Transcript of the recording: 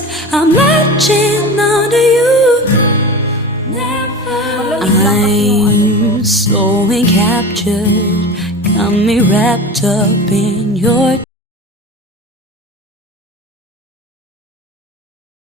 lips, I'm latching onto you. I'm so encaptured, got me wrapped up in your